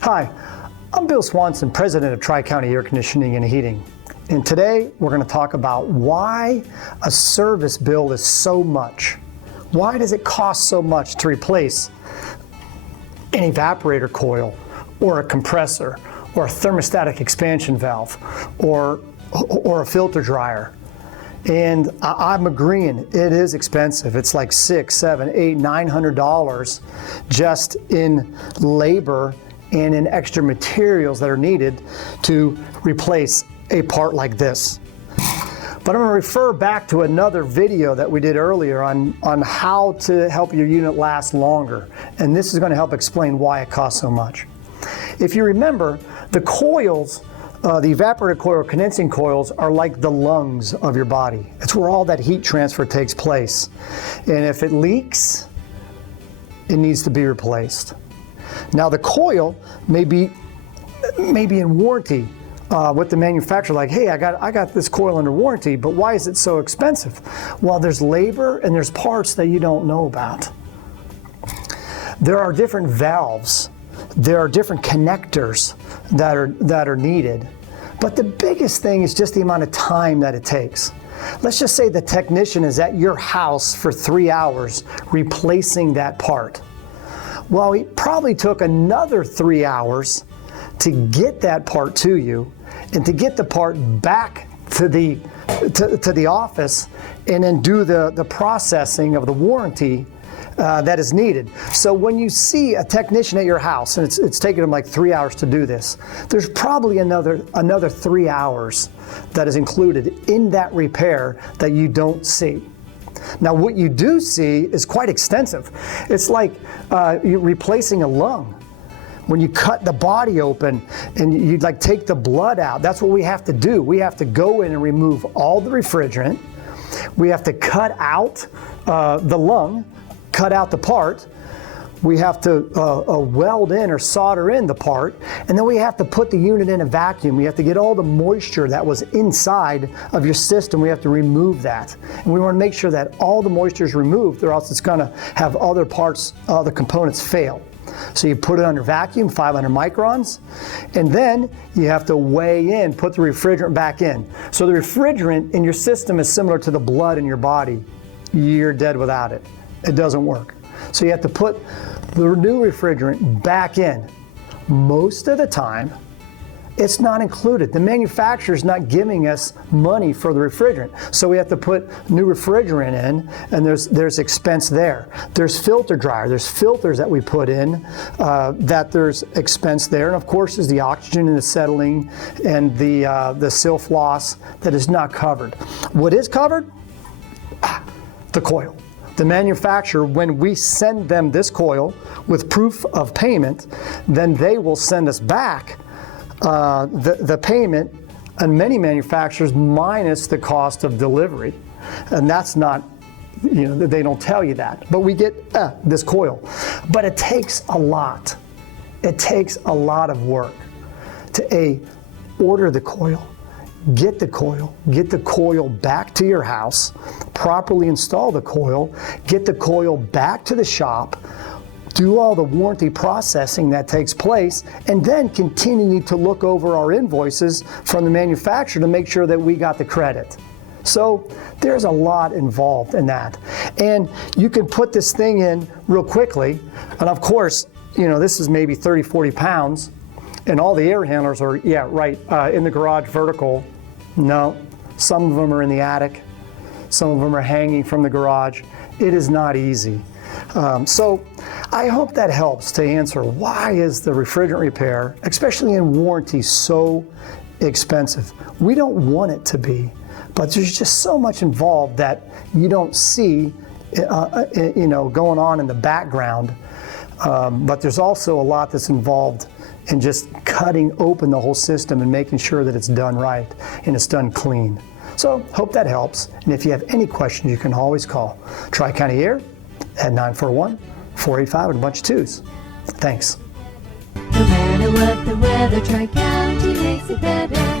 Hi, I'm Bill Swanson, President of Tri-County Air Conditioning and Heating. And today we're going to talk about why a service bill is so much. Why does it cost so much to replace an evaporator coil or a compressor or a thermostatic expansion valve or a filter dryer? And I'm agreeing, it is expensive. It's like $600, $700, $800, $900 just in labor and in extra materials that are needed to replace a part like this. But I'm going to refer back to another video that we did earlier on how to help your unit last longer. And this is going to help explain why it costs so much. If you remember, the coils, the evaporator coil or condensing coils are like the lungs of your body. It's where all that heat transfer takes place. And if it leaks, it needs to be replaced. Now the coil may be in warranty with the manufacturer, like, hey, I got this coil under warranty, but why is it so expensive? Well, there's labor and there's parts that you don't know about. There are different valves. There are different connectors that are needed. But the biggest thing is just the amount of time that it takes. Let's just say the technician is at your house for 3 hours replacing that part. Well, it probably took another 3 hours to get that part to you and to get the part back to the office and then do the processing of the warranty that is needed. So when you see a technician at your house and it's taking them like 3 hours to do this, there's probably another 3 hours that is included in that repair that you don't see. Now what you do see is quite extensive. It's like you're replacing a lung. When you cut the body open and you like take the blood out, that's what we have to do. We have to go in and remove all the refrigerant. We have to cut out the lung, cut out the part. We have to weld in or solder in the part, and then we have to put the unit in a vacuum. We have to get all the moisture that was inside of your system. We have to remove that. And we want to make sure that all the moisture is removed, or else it's going to have other parts, other components fail. So you put it under vacuum, 500 microns, and then you have to weigh in, put the refrigerant back in. So the refrigerant in your system is similar to the blood in your body. You're dead without it. It doesn't work. So you have to put the new refrigerant back in. Most of the time, it's not included. The manufacturer's not giving us money for the refrigerant. So we have to put new refrigerant in, and there's expense there. There's filter dryer. There's filters that we put in that there's expense there. And of course, there's the oxygen and the acetylene and the sil floss that is not covered. What is covered? The coil. The manufacturer, when we send them this coil with proof of payment, then they will send us back the payment, and many manufacturers minus the cost of delivery. And that's not, they don't tell you that. But we get this coil. But it takes a lot. It takes a lot of work to order the coil, get the coil back to your house, properly install the coil, get the coil back to the shop, do all the warranty processing that takes place, and then continue to look over our invoices from the manufacturer to make sure that we got the credit. So there's a lot involved in that. And you can put this thing in real quickly, and of course, this is maybe 30, 40 pounds, and all the air handlers are, in the garage vertical. No, some of them are in the attic. Some of them are hanging from the garage. It is not easy. So I hope that helps to answer why is the refrigerant repair, especially in warranty, so expensive. We don't want it to be, but there's just so much involved that you don't see going on in the background. But there's also a lot that's involved in just cutting open the whole system and making sure that it's done right and it's done clean. So hope that helps. And if you have any questions, you can always call Tri-County Air at 941-485 and a bunch of twos. Thanks. No matter what the weather, Tri-County makes it better.